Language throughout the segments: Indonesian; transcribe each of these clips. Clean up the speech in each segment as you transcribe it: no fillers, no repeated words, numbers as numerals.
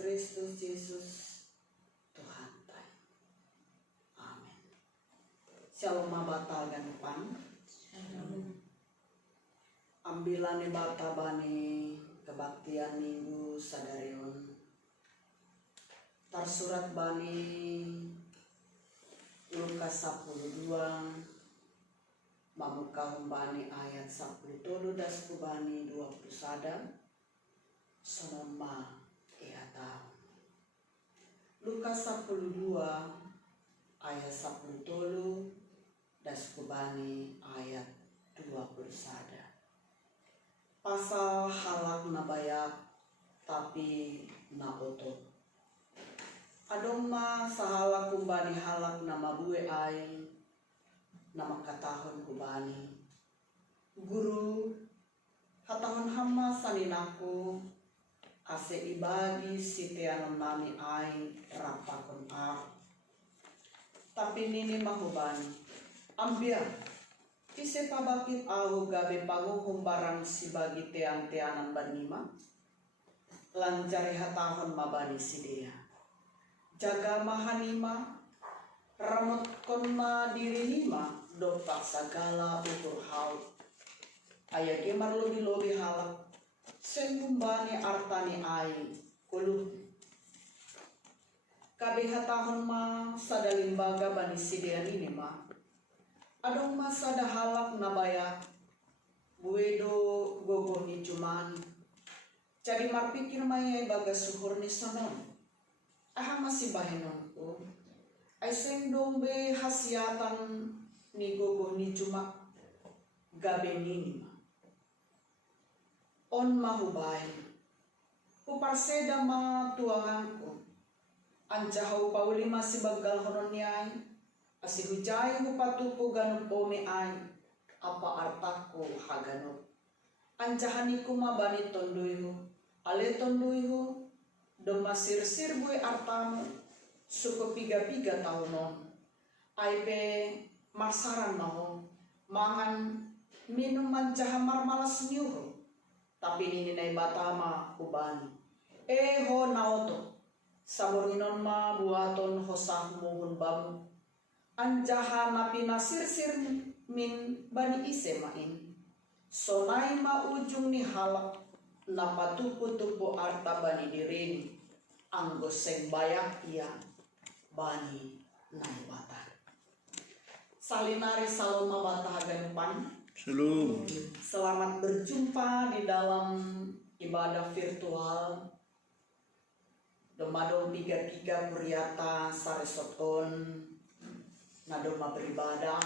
Kristus Yesus Tuhan Tuhan. Amin. Shalom batal ganupan. Ambilan bata bani kebaktian minggu sadarion. Tersurat bani Lukas 12 mamuka bani ayat 10 das kubani 20 sada sonoma ihatau. Lukas 12 ayat 10 das kubani ayat 20 sada. Pasal halak nabayak tapi naboto. Adoma sahala kumbani halak nama bue ai nama katahon kubani guru hatahon hama saninaku ase ibagi sitianon nami ai rapakon a tapi nini mahubani ambia ise pabakit au gabe panguhum barang sibagi teang-teanan banima lanjari hatahon mabani sidia jaga mahanima ramot konma diri nima dopak segala utur hal ayat kemar lobi halak sengumbani artani ai kulu kabehatahon ma sada limbaga bani sidean ini ma adong ma sada halak nabaya buedo gogoh ni cuman jadi marpikir maya baga suhur ni sanon aha masih bahenonku ay sendong be hasiatan ni gogoh ni cuma gabe nini ma on mahubay uparseda ma tuanganku anjahaw pauli masih bagal honon niyay asi hujay upatupo ganun pome ay apa artaku haganop anjahaniku mabani tonduyho ale tonduyho doma sir-sir bue artamu suko piga-piga tahunon aipe marsaran maho mangan minuman jahamar malas nyuho tapi nini nai batama ubani ho naoto samuringon ma buaton hosah muhun bamu anjaha napi nasir-sir min bani ise main sonai ma ujung ni halak napatupu-tupu arta bani dirini anggo seng bayak ia bani naibata salinari saloma bata haganpan. Shalom. Selamat berjumpa di dalam ibadah virtual Domado 33 Kuriata Saresoton Nadoma beribadah.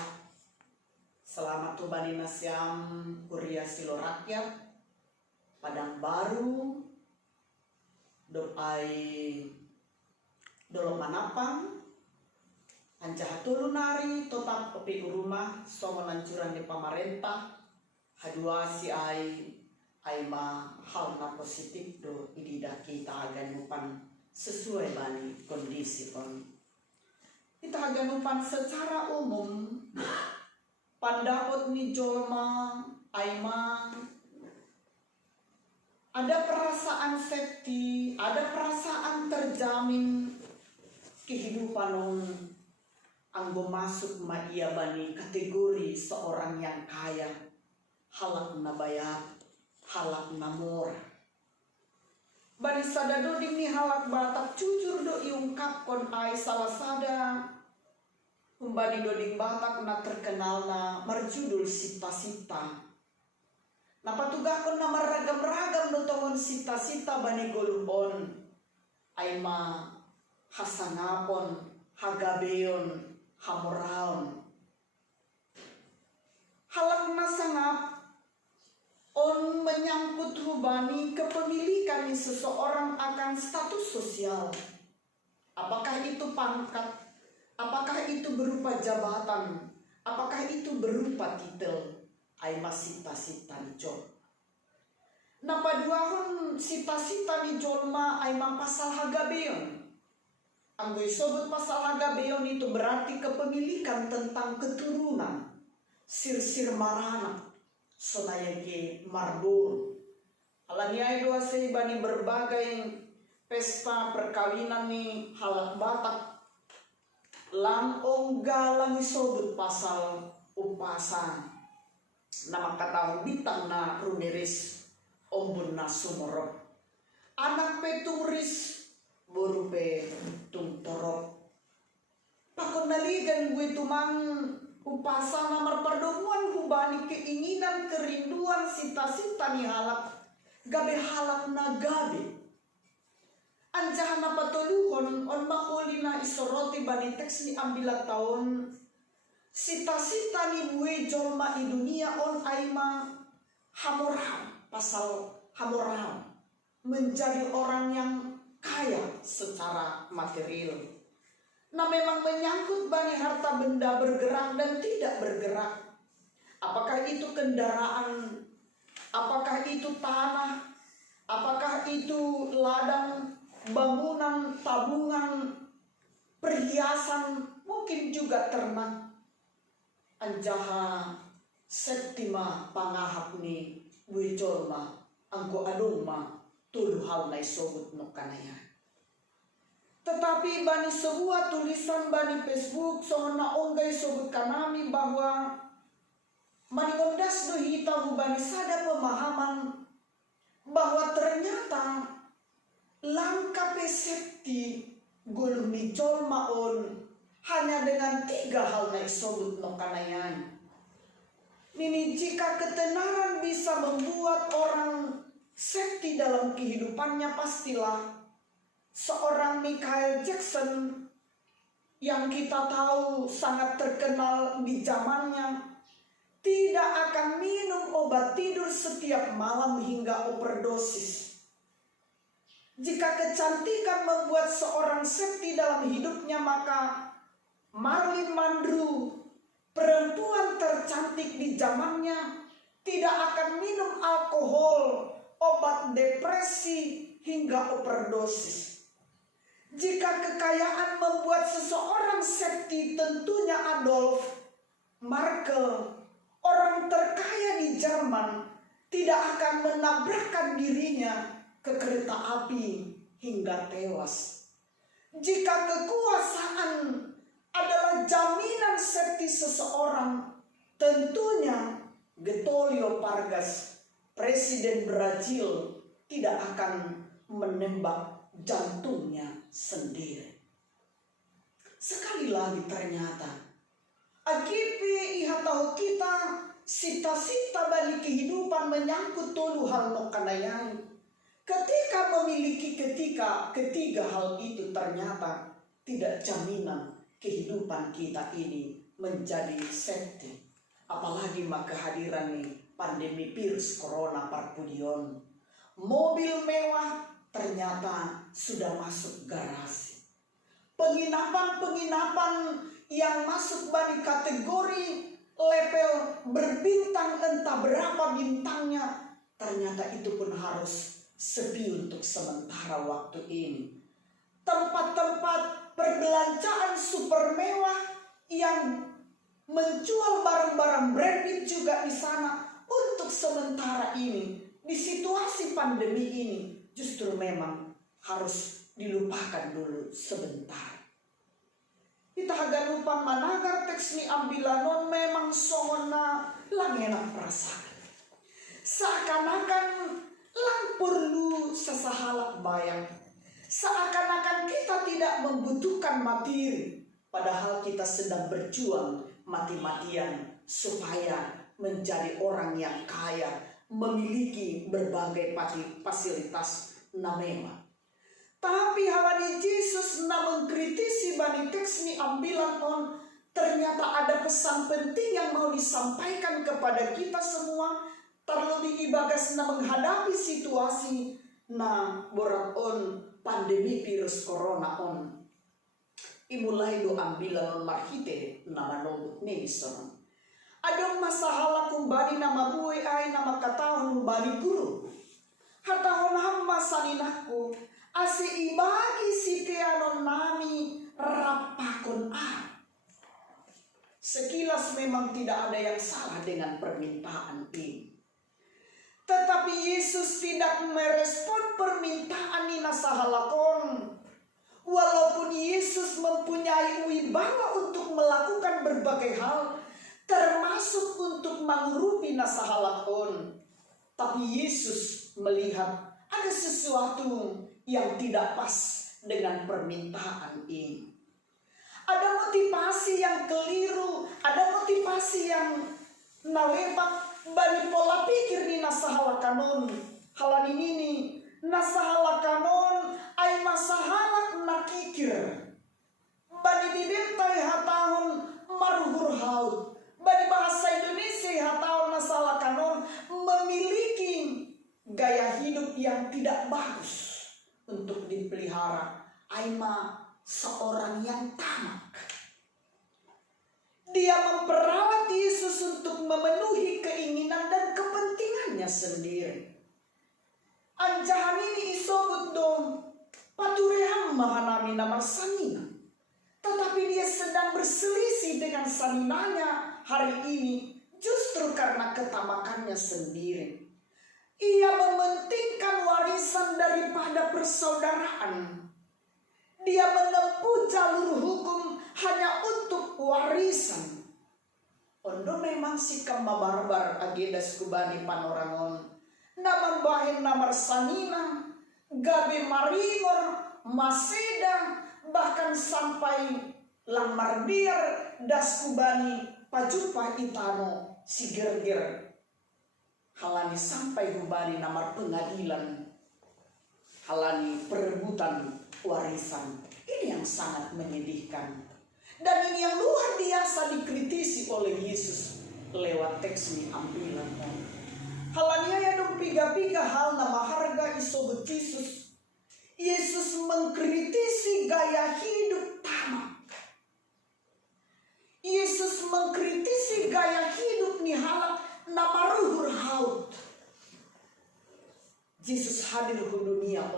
Selamat tubani nasyam Kuria Silo Rakyat Padang Baru doai Dolok Manapang Anjahatulu nari tetap pepi rumah somo lancuran di pamarentah hadua si ai ma hal na positif do idida kita aganupan sesuai bani kondisi pon kita aganupan secara umum pandapot ni jolma aima ada perasaan safety, ada perasaan terjamin kehidupan anggo masuk ma ia bani kategori seorang yang kaya halak nabaya halak namor bani sadado dini halak batak jujur do iungkapkon ai salah sada humbani doding batak na terkenal na marjudul sita-sita na patugakon na maragam-ragam do tongon sita-sita bani golubon ay ma hasanapon hagabeon hamoraon halak nasangap on menyangkut hubani kepemilikan seseorang akan status sosial, apakah itu pangkat, apakah itu berupa jabatan, apakah itu berupa titel ay masita-sita ni jol na paduahon sita-sita ni jolma ay mapasal hagabeon. Ang sobot pasal hagabeon itu berarti kepemilikan tentang keturunan sir-sir marana sonayake marbon alaniay doa sa bani berbagai pesta perkawinan ni halak Batak lang galang isobut pasal upasan nama katahon bintang na runiris ombun na sumorok anak peturis borupe tungtorok pakon naligan gue tumang upasan namar perdomuan hubani keinginan kerinduan sita-sita ni halak gabe halak na gabe anjahan na patuluhon on makulina isoroti bani teks ni ambilat tahun sita-sita ni bue jolma di dunia on aima hamorham pasal hamorham menjadi orang yang kaya secara material. Nah memang menyangkut bani harta benda bergerak dan tidak bergerak. Apakah itu kendaraan, apakah itu tanah, apakah itu ladang, bangunan, tabungan, perhiasan, mungkin juga ternak. Anjaha septima pangahap ni wijolma angko adoma tulu hal na isobut no kanaya. Tetapi bani sebuah tulisan bani Facebook sohona onggay sobut kanami bahwa maningondas do hitamu bani sada pemahaman bahwa ternyata langkah pesepti gulumi jolma on hanya dengan 3 hal na isobut no kanayan. Nini jika ketenaran bisa membuat orang safety dalam kehidupannya, pastilah seorang Michael Jackson yang kita tahu sangat terkenal di zamannya tidak akan minum obat tidur setiap malam hingga overdosis. Jika kecantikan membuat seorang safety dalam hidupnya, maka Marilyn Monroe, perempuan tercantik di zamannya, tidak akan minum alkohol, obat depresi hingga overdosis. Jika kekayaan membuat seseorang safety, tentunya Adolf Merkel, orang terkaya di Jerman, tidak akan menabrakkan dirinya ke kereta api hingga tewas. Jika kekuasaan adalah jaminan safety seseorang, tentunya Getulio Vargas, presiden Brazil, tidak akan menembak jantungnya sendiri. Sekali lagi ternyata akipi ihatau kita sita-sita balik kehidupan menyangkut tolu hal no kanayang. Ketika memiliki ketiga hal itu, ternyata tidak jaminan kehidupan kita ini menjadi safety. Apalagi maka kehadiran nih pandemi virus corona parpudion. Mobil mewah ternyata sudah masuk garasi. Penginapan yang masuk bagi kategori level berbintang, entah berapa bintangnya, ternyata itu pun harus sepi untuk sementara waktu ini. Tempat-tempat perbelanjaan super mewah yang menjual barang-barang branded juga di sana untuk sementara ini. Di situasi pandemi ini justru memang harus dilupakan dulu sebentar. Kita agak lupa managar teks ni ambilanon memang sona lang enak perasaan. Seakan-akan lang perlu sesahalak bayang. Seakan-akan kita tidak membutuhkan materi, padahal kita sedang berjuang mati-matian supaya menjadi orang yang kaya, memiliki berbagai fasilitas namema. Tapi halani Yesus na mengkritisi bani teks ni ambilan on, ternyata ada pesan penting yang mau disampaikan kepada kita semua, terlebih ibagas na menghadapi situasi na borat on pandemi virus corona on. Imulai do ambilan on marhite na manobut nison. Adong masahala kung bani na mabuhay ay na makatahon bani guru. Hatahon hamma saninahku, asi ibagi sitianon nami rapakon a. Sekilas memang tidak ada yang salah dengan permintaan ini. Tetapi Yesus tidak merespon permintaan ini nasahalakon. dibawa untuk melakukan berbagai hal, termasuk untuk mengurupi nasahalakon. Tapi Yesus melihat ada sesuatu yang tidak pas dengan permintaan ini. Ada motivasi yang keliru, ada motivasi yang nalepak bani pola pikir di nasahalakanon. Halan ini nasahalakanon ay masahalak nakikir. Bani dibintai hatahon maruhur haut. Bani bahasa Indonesia hatahon nasahalakanon memiliki gaya hidup yang tidak bagus untuk dipelihara. Aima seorang yang tamak. Dia memperalat Yesus untuk memenuhi keinginan dan kepentingannya sendiri. Anjahan ini isobut dong patureham mahanami namar sanina. Tetapi dia sedang berselisih dengan saninanya hari ini justru karena ketamakannya sendiri. Ia mementingkan warisan daripada persaudaraan. Dia menempuh jalur hukum hanya untuk warisan. Ondo memang sikap mabarbar agenda skubani panorangon. Naman bahin namar sanina, gabe marimor, maseda, bahkan sampai lamar biar das kubani pajupa itano si gerger. Halani sampai hubani namar pengadilan. Halani perebutan warisan. Ini yang sangat menyedihkan. Dan ini yang luar biasa dikritisi oleh Yesus lewat teks ini ambilan. Halania ya dong piga-piga hal nama harga isobut Yesus. Yesus mengkritisi gaya hidup tamak. Yesus mengkritisi gaya hidup nih halak nama ruhur haut. Yesus hadir ke dunia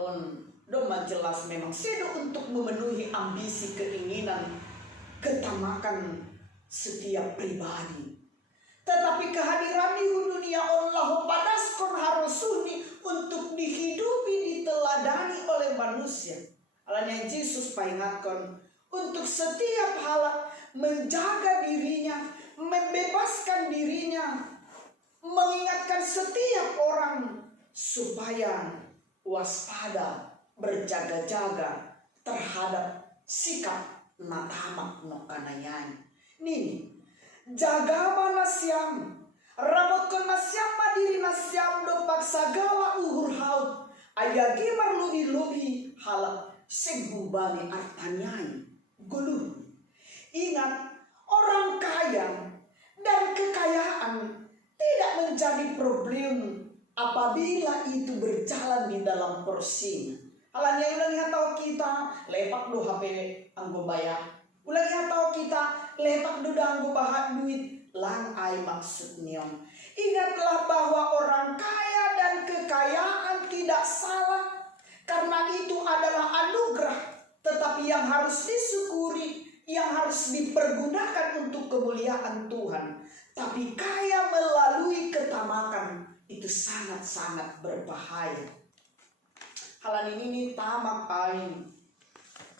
doma jelas memang sedo untuk memenuhi ambisi, keinginan, ketamakan setiap pribadi. Tetapi kehadiran di dunia Allah padaskon harusuni untuk dihidupi, diteladani oleh manusia. Alanya Yesus peringatkan untuk setiap hal menjaga dirinya, membebaskan dirinya, mengingatkan setiap orang supaya waspada, berjaga-jaga terhadap sikap natamak nokanayan. Nih, jaga mana siam, ramot ke nasiam madiri nasiam dopak sagala uhur haut, ayagi marlubi-lubi halak segubani artanyai gulu. Ingat, orang kaya dan kekayaan tidak menjadi problem apabila itu berjalan di dalam porsinya. Halanya ulang tahu kita lepak do HP anggo bayar. Ulang tahu kita lepak do anggo bahat duit lang ai maksudnya. Ingatlah bahwa orang kaya dan kekayaan tidak salah karena itu adalah anugerah, tetapi yang harus disyukuri, yang harus dipergunakan untuk kemuliaan Tuhan. Tapi kaya melalui ketamakan itu sangat-sangat berbahaya. Halan ini tamak ain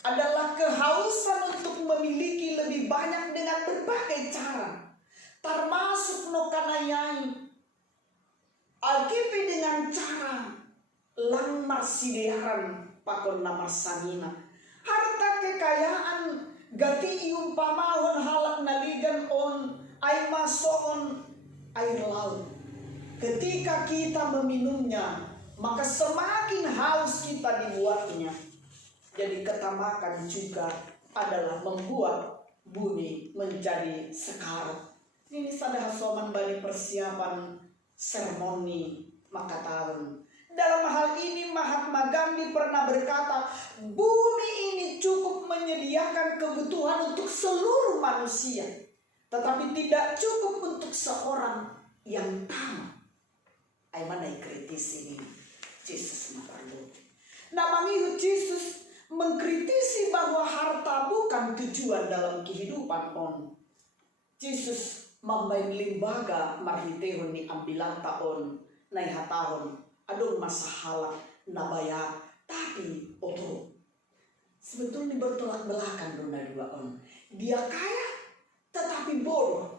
adalah kehausan untuk memiliki lebih banyak dengan berbagai cara, termasuk nokanayai alkipi dengan cara lamar sidearan pakon namar sanina. Harta kekayaan gati iumpamahon halak naligan on ay masoon air laut. Ketika kita meminumnya, maka semakin haus kita dibuatnya. Jadi ketamakan juga adalah membuat bumi menjadi sekarat. Ini sadar soman bagi persiapan seremoni maka tahun. Dalam hal ini Mahatma Gandhi pernah berkata, bumi ini cukup menyediakan kebutuhan untuk seluruh manusia, tetapi tidak cukup untuk seorang yang tamak. Mana kritis ini Yesus makarlu. Namanya Yesus mengkritisi bahwa harta bukan tujuan dalam kehidupan on. Yesus membain limbaga marhitehon ni ambilan taon nai hatahon adong masahala nabaya tapi oto. Sebetulnya bertolak belakang dona dua on. Dia kaya tetapi bodoh.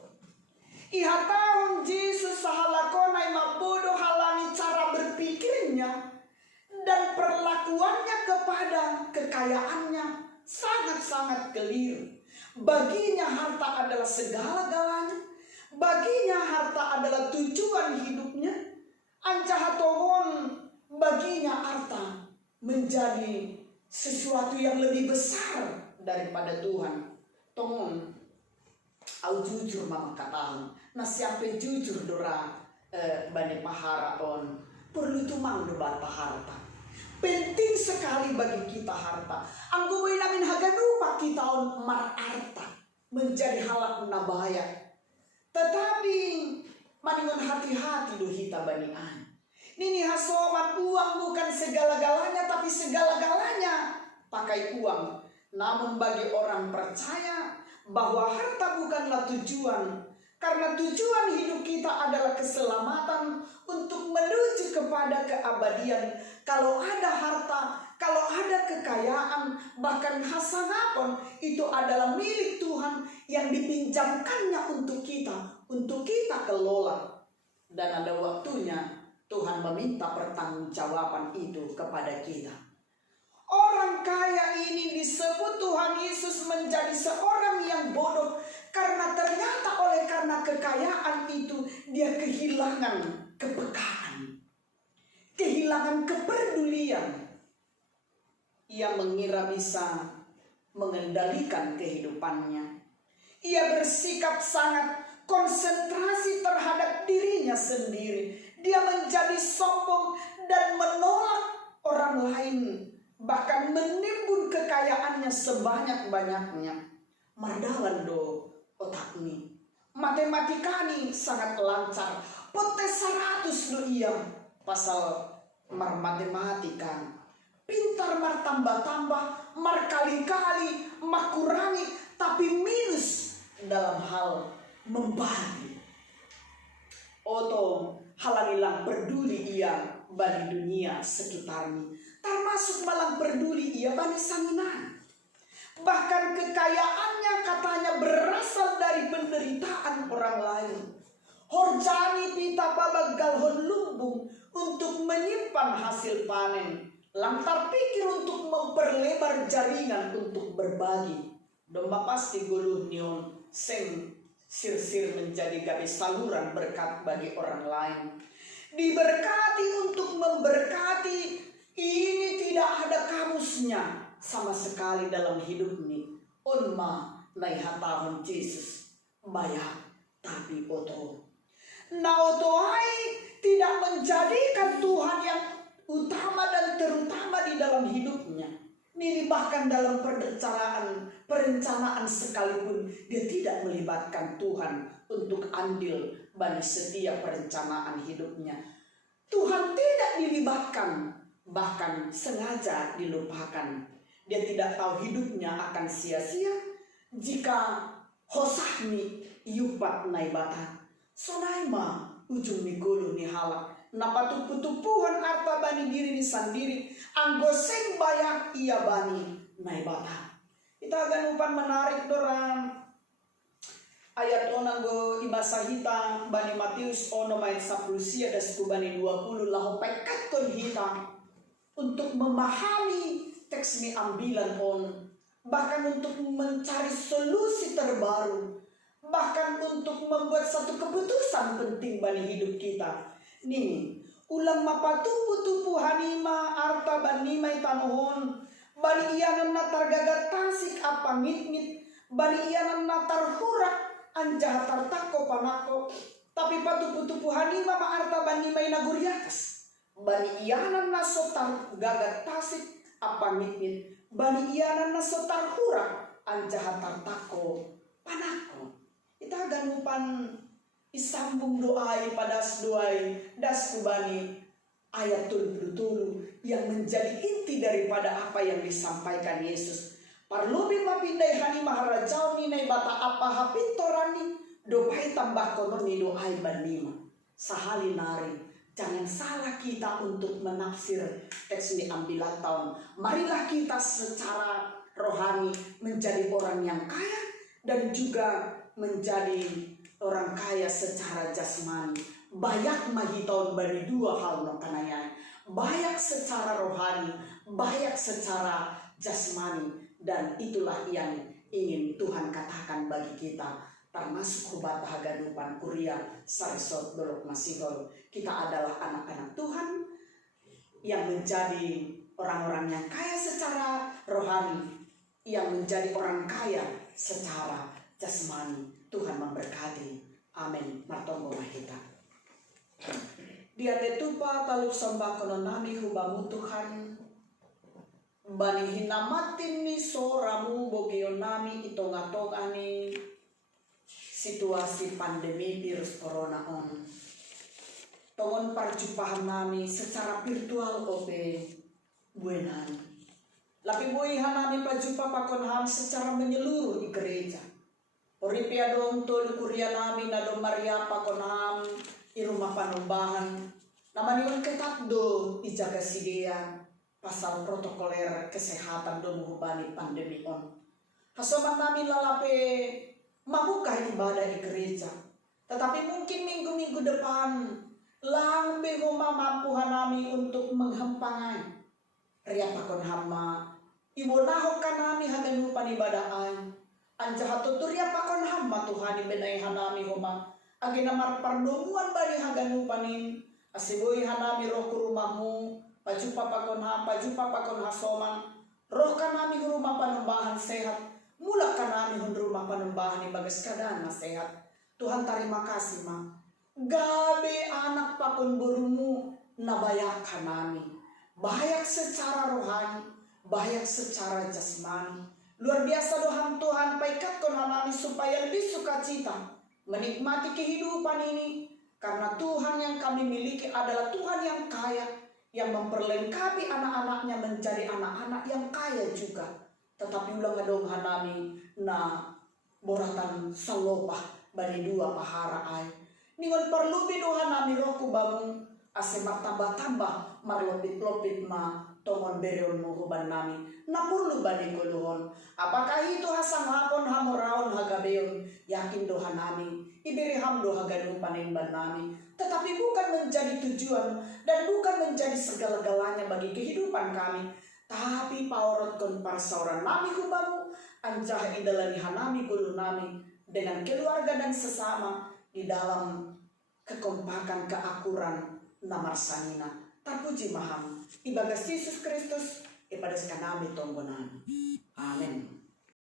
Iha tahun Yesus sahalakonai bodoh halani cara berpikirnya dan perlakuannya kepada kekayaannya sangat-sangat keliru. Baginya harta adalah segala-galanya. Baginya harta adalah tujuan hidupnya. Ancahatongon baginya harta menjadi sesuatu yang lebih besar daripada Tuhan. Tongon au jujur mama katahan. Nah siapa jujur dora bani pahara on perlu tumang debat harta. Penting sekali bagi kita harta. Anggo boy namin hagadupa kita on mar harta menjadi halak nabaya. Tetapi maningon hati-hati do hita bani an. Nini hasomat uang bukan segala-galanya, tapi segala-galanya pakai uang. Namun bagi orang percaya bahwa harta bukanlah tujuan, karena tujuan hidup kita adalah keselamatan untuk menuju kepada keabadian. Kalau ada harta, kalau ada kekayaan, bahkan hasanapun, itu adalah milik Tuhan yang dipinjamkannya untuk kita kelola. Dan ada waktunya Tuhan meminta pertanggungjawaban itu kepada kita. Orang kaya ini disebut Tuhan Yesus menjadi seorang yang bodoh karena ternyata karena kekayaan itu dia kehilangan kepekaan, kehilangan kepedulian. Ia mengira bisa mengendalikan kehidupannya. Ia bersikap sangat konsentrasi terhadap dirinya sendiri. Dia menjadi sombong dan menolak orang lain, bahkan menimbun kekayaannya sebanyak-banyaknya. Mardalan do otak ini, matematika ini sangat lancar. Potes 100 do ia pasal mar matematika. Pintar mar tambah-tambah, mar kali-kali, mar kurangi, tapi minus dalam hal membagi. Oto halanilang peduli ia bagi dunia sekitarnya, termasuk malang peduli ia bagi saminan. Bahkan kekayaannya katanya berasal dari penderitaan orang lain. Horjani pita pabagal hon lumbung untuk menyimpan hasil panen, lantar pikir untuk memperlebar jaringan untuk berbagi. Domba pasti guluh nion seng sir-sir menjadi gabe saluran berkat bagi orang lain. Diberkati untuk memberkati, ini tidak ada kamusnya sama sekali dalam hidup ini. Onma naihatahon Yesus bayar tapi oto. Naotoai tidak menjadikan Tuhan yang utama dan terutama di dalam hidupnya. Ini bahkan dalam perencanaan sekalipun dia tidak melibatkan Tuhan untuk andil bagi setiap perencanaan hidupnya. Tuhan tidak dilibatkan, bahkan sengaja dilupakan. Dia tidak tahu hidupnya akan sia-sia jika hosahni yupat naibata. Sonaima ujung migulu ni halak. Napa tupu-tupuhan arta bani diri ni sendiri, anggo seng bayak ia bani naibata. Kita akan upan menarik dorang ayat onanggo ibasahita bani Matius ono main 10 sia dasku bani 20 laho pekaton hita untuk memahami teks ni ambilan on, bahkan untuk mencari solusi terbaru, bahkan untuk membuat satu keputusan penting bani hidup kita. Nih, ulang mapatupu hanima arta banima itanohon, bani iyanan natar gagat tasik apa ngit-ngit, bani iyanan natar hurak anjahatar tako panako, tapi patupu hanima ma arta banima inaguriatas, bani iyanan nasotar gagat tasik apa ngit-ngit, bani iyanan nasotar hurak anjahatar tako panako. Kita ganupan isambung doai pada doai das kubani ayat tulu yang menjadi inti daripada apa yang disampaikan Yesus. Parlubi mapindai hani maharajau ni nai bata apa hapintorani doai tambah konon ni doai banima. Sahali nari, jangan salah kita untuk menafsir teks ini ambilan tahun. Marilah kita secara rohani menjadi orang yang kaya dan juga menjadi orang kaya secara jasmani. Bayak mahitaun bari dua hal no kanayai. Bayak secara rohani, bayak secara jasmani, dan itulah yang ingin Tuhan katakan bagi kita, termasuk hubat hagadupan kuria sarisot dolok masihol. Kita adalah anak-anak Tuhan yang menjadi orang-orang yang kaya secara rohani, yang menjadi orang kaya secara jasmani. Tuhan memberkati. Amin. Martombo mahita. Dia tetupa talu sembah kono nami hubamu Tuhan. Bani hinamatin ni soramu bogeo nami itonga-tongani situasi pandemi virus corona on. Tongon perjumpaan nami secara virtual ope buenan. Lapi boihan nami perjumpa pakon ham secara menyeluruh di gereja. Oripia dong tol kuria nami nado Maria pakon ham di rumah panumbahan. Namanya ketat do dijaga sidia pasal protokoler kesehatan do menghubani pandemi on. Hasoman nami lalape mabuka ibadah di gereja. Tetapi mungkin minggu-minggu depan lambe homa mampu hanami untuk menghempangai ria pakon hama ibu nahokan nami hagan lupan ibadah ay anjahat tutur ria pakon hama Tuhan benai hanami homa agena mar pardomuan bari hagan lupanin asiboi hanami roh ku rumahmu pajupa pakon ha pajupa pakon hasoma roh kanami rumah panembahan sehat mula kanami rumah panembahan ibagas kadana sehat. Tuhan terima kasih ma gabe anak pakon berumu nabayak kanami bayak secara rohani bayak secara jasmani. Luar biasa doham Tuhan paikat konanami supaya lebih sukacita menikmati kehidupan ini, karena Tuhan yang kami miliki adalah Tuhan yang kaya, yang memperlengkapi anak-anaknya menjadi anak-anak yang kaya juga. Tetapi ulang adong hanami na boratan salopah bani dua pahara ay ningon perlu biduhan nami roku bangun asemak tambah-tambah marlopit-lopit ma tongon bereon muhuban nami napurlu bani kuluhon. Apakah itu hasang hapon hamoraon hagabeon yakin doha nami iberi ham doha gadung panimban nami, tetapi bukan menjadi tujuan dan bukan menjadi segala-galanya bagi kehidupan kami, tapi paurot kon parsauran nami hubamu anjah idalani hanami kulu nami dengan keluarga dan sesama di dalam kekompakan keakuran namar sanina. Terpuji maham ibagas Yesus Kristus ipada sekanami tonggonan. Amin.